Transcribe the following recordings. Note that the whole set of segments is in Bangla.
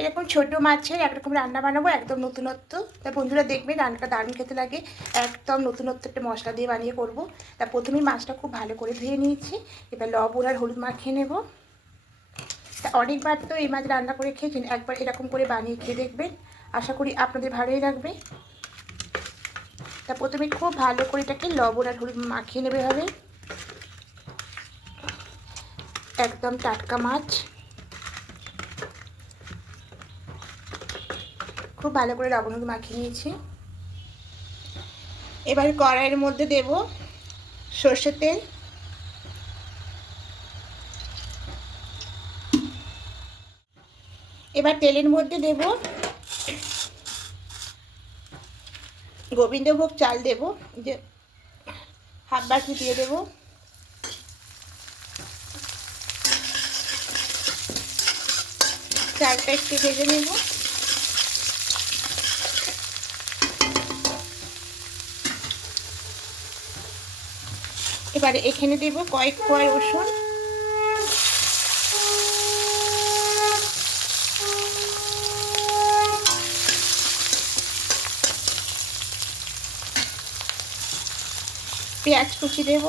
এরকম ছোটো মাছের একরকম রান্না বানাবো, একদম নতুনত্ব। তা বন্ধুরা দেখবে রান্নাটা দারুণ খেতে লাগে, একদম নতুনত্ব একটা মশলা দিয়ে বানিয়ে করব। তা প্রথমেই মাছটা খুব ভালো করে ধুয়ে নিয়েছি, এবার লবণ আর হলুদ মাখিয়ে নেব। তা অনেকবার তো এই মাছ রান্না করে খেয়েছেন, একবার এরকম করে বানিয়ে খেয়ে দেখবেন, আশা করি আপনাদের ভালোই লাগবে। তা প্রথমে খুব ভালো করে এটাকে লবণ আর হলুদ মাখিয়ে নেবে হবে, একদম টাটকা মাছ। খুব ভালো করে লবণ হলুদ মাখিয়ে নিয়েছি। এবার কড়াইয়ের মধ্যে দেব সর্ষের তেল, এবার তেলের মধ্যে দেব গোবিন্দভোগ চাল, দেব যে হাফ বাটি দিয়ে দেব। চালটা একটু ভেজে নেব। এবারে এখানে দেব কয়েক কোয়া রসুন, পেঁয়াজ কুচি দেব,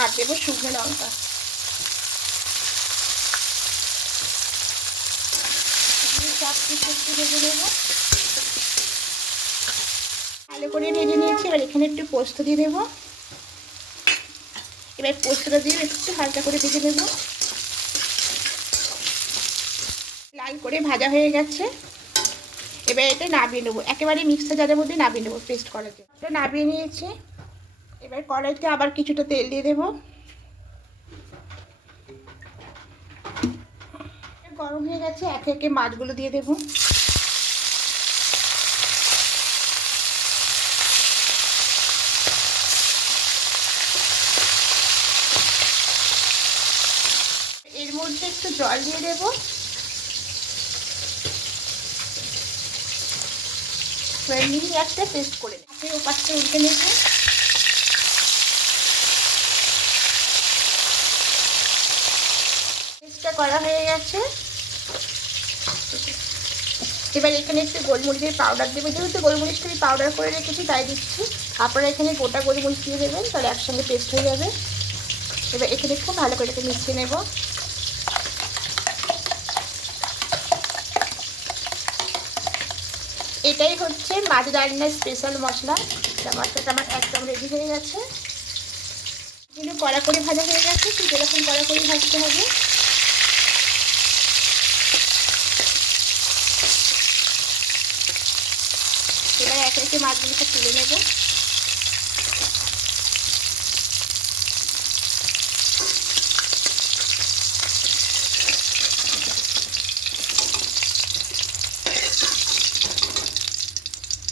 আর দেব শুকনো লঙ্কা। সব কিছু একটু ভেজে নেব। ভালো করে ভেজে নিয়েছি, এবার এখানে একটু পোস্ত দিয়ে দেবো। এবার পোস্তটা দিয়ে একটু হালকা করে ভেজে নেব। লাল করে ভাজা হয়ে গেছে, এবার এটা নাবিয়ে নেবো, একেবারে মিক্সার জারের মধ্যে নাবিয়ে নেবো পেস্ট করার জন্য। এটা নাবিয়ে নিয়েছি, এবার কড়াইতে আবার কিছুটা তেল দিয়ে দেবো। গরম হয়ে গেছে, একে একে মাছগুলো দিয়ে দেবো। এর মধ্যে একটু জল দিয়ে দেবো, মিহি একটা পেস্ট করে নেবো। ওপাশটা উল্টে নেবো। পেস্টটা করা হয়ে গেছে, এবার এখানে একটু গোলমরিচের পাউডার দেবো, যেহেতু গোলমরিচটা আমি পাউডার করে রেখেছি তাই দিচ্ছি। আপনারা এখানে গোটা গোলমরিচ দিয়ে দেবেন, তাহলে একসঙ্গে পেস্ট হয়ে যাবে। এবার এখানে খুব ভালো করে এটাকে মিশিয়ে নেব। এটাই হচ্ছে মাছ রান্নার স্পেশাল মশলা। মশলাটা আমার একদম রেডি হয়ে গেছে, কিন্তু কড়া করে ভাজা হয়ে গেছে, ঠিক এরকম কড়া করে ভাজতে হবে। এবার একে একে মাছগুলোকে তুলে নেব।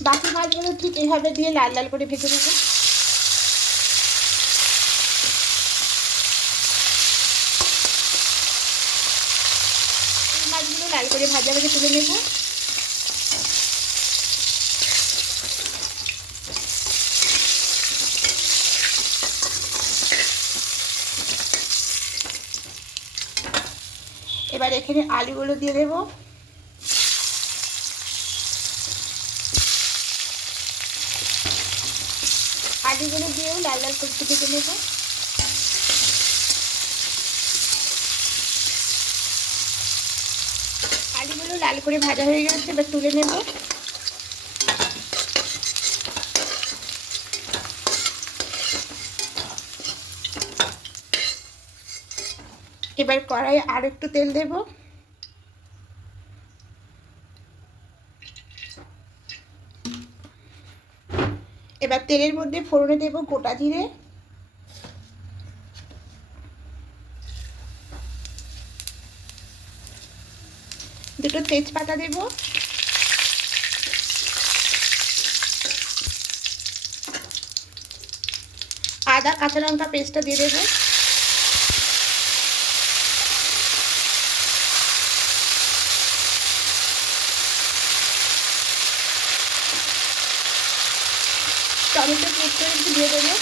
বাকি মাছগুলো ঠিক এইভাবে দিয়ে লাল লাল করে ভেজে নেব। মাছগুলো লাল করে ভাজা ভেজে তুলে নেব। এবার এখানে আলুগুলো দিয়ে দেব। আলুগুলো দিয়েও লাল লাল করে ভেজে নেব। আলুগুলো লাল করে ভাজা হয়ে গেছে, এবার তুলে নেব। এবার কড়াইয়ে আর একটু তেল দেব। এবার তেলের মধ্যে ফোড়নে দেব গোটা জিরে, দুটো তেজপাতা দেব, আদা কাঁচা লঙ্কা পেস্টটা দিয়ে দেবো। টমেটো পেস্ট করে একটু দিয়ে দেবো।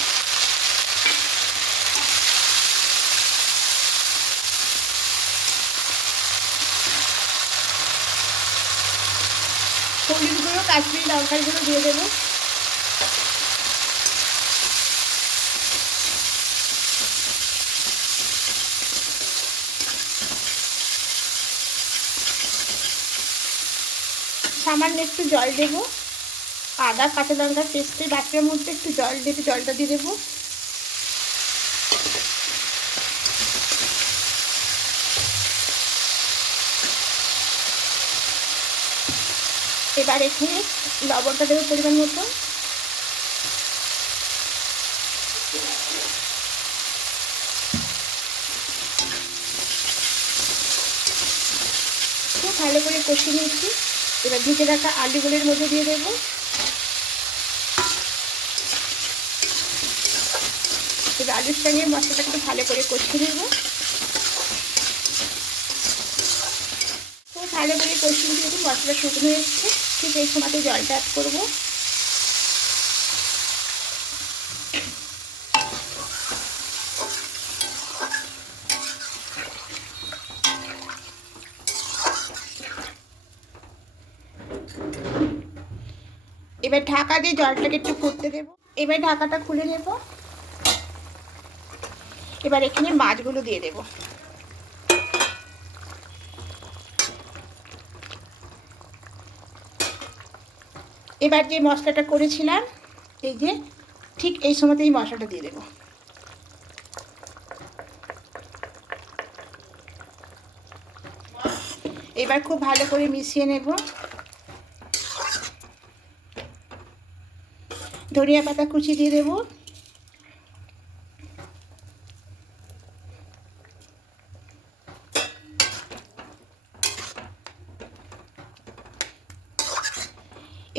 হলুদ গুঁড়ো, কাশ্মীরি লঙ্কার গুঁড়ো দিয়ে দেবো। সামান্য একটু জল দেবো। আদা কাঁচা লঙ্কার পেস্টে বাটার মধ্যে একটু জল দেবে, জলটা দিয়ে দেবো। এবার এখানে লবণটা দেবো পরিমাণ মতো। খুব ভালো করে কষিয়ে নিয়েছি। এবার ভেজে রাখা আলুগুলোর মধ্যে দিয়ে দেবো। এবার আলুর সঙ্গে মশলাটা একটু ভালো করে কষিয়ে নেবো। খুব ভালো করে কষিয়ে নিয়ে দেখুন মশলা শুকনো এসছে। ঠিক এই সময়তে জলটা অ্যাড করবো। এবার ঢাকা দিয়ে জলটাকে একটু ফুটতে দেবো। এবার ঢাকাটা খুলে নেব। এবার এখানে মাছগুলো দিয়ে দেবো। এবার যে মশলাটা করেছিলাম, এই যে ঠিক এই সময়তে এই মশলাটা দিয়ে দেবো। এবার খুব ভালো করে মিশিয়ে নেব। ধনিয়া পাতা কুচি দিয়ে দেবো।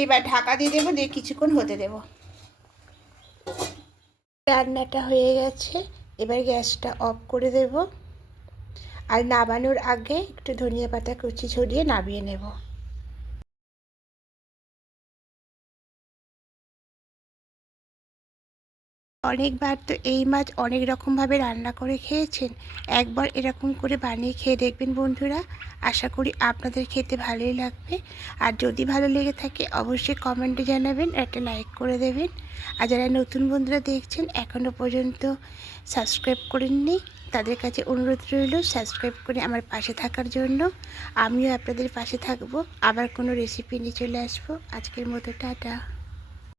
এবার ঢাকা দিয়ে দেবো, দিয়ে কিছুক্ষণ হতে দেবো। রান্নাটা হয়ে গেছে। এবার গ্যাসটা অফ করে দেব। আর নামানোর আগে একটু ধনিয়া পাতা কুচি ছড়িয়ে নামিয়ে নেব। অনেকবার তো এই মাছ অনেক রকমভাবে রান্না করে খেয়েছেন। একবার এরকম করে বানিয়ে খেয়ে দেখবেন বন্ধুরা। আশা করি আপনাদের খেতে ভালোই লাগবে। আর যদি ভালো লেগে থাকে অবশ্যই কমেন্টে জানাবেন, একটা লাইক করে দেবেন। আর যারা নতুন বন্ধুরা দেখছেন এখনও পর্যন্ত সাবস্ক্রাইব করেননি, তাদের কাছে অনুরোধ রইল সাবস্ক্রাইব করে আমার পাশে থাকার জন্য। আমিও আপনাদের পাশে থাকবো। আবার কোনো রেসিপি নিয়ে চলে আসবো। আজকের মতো টাটা।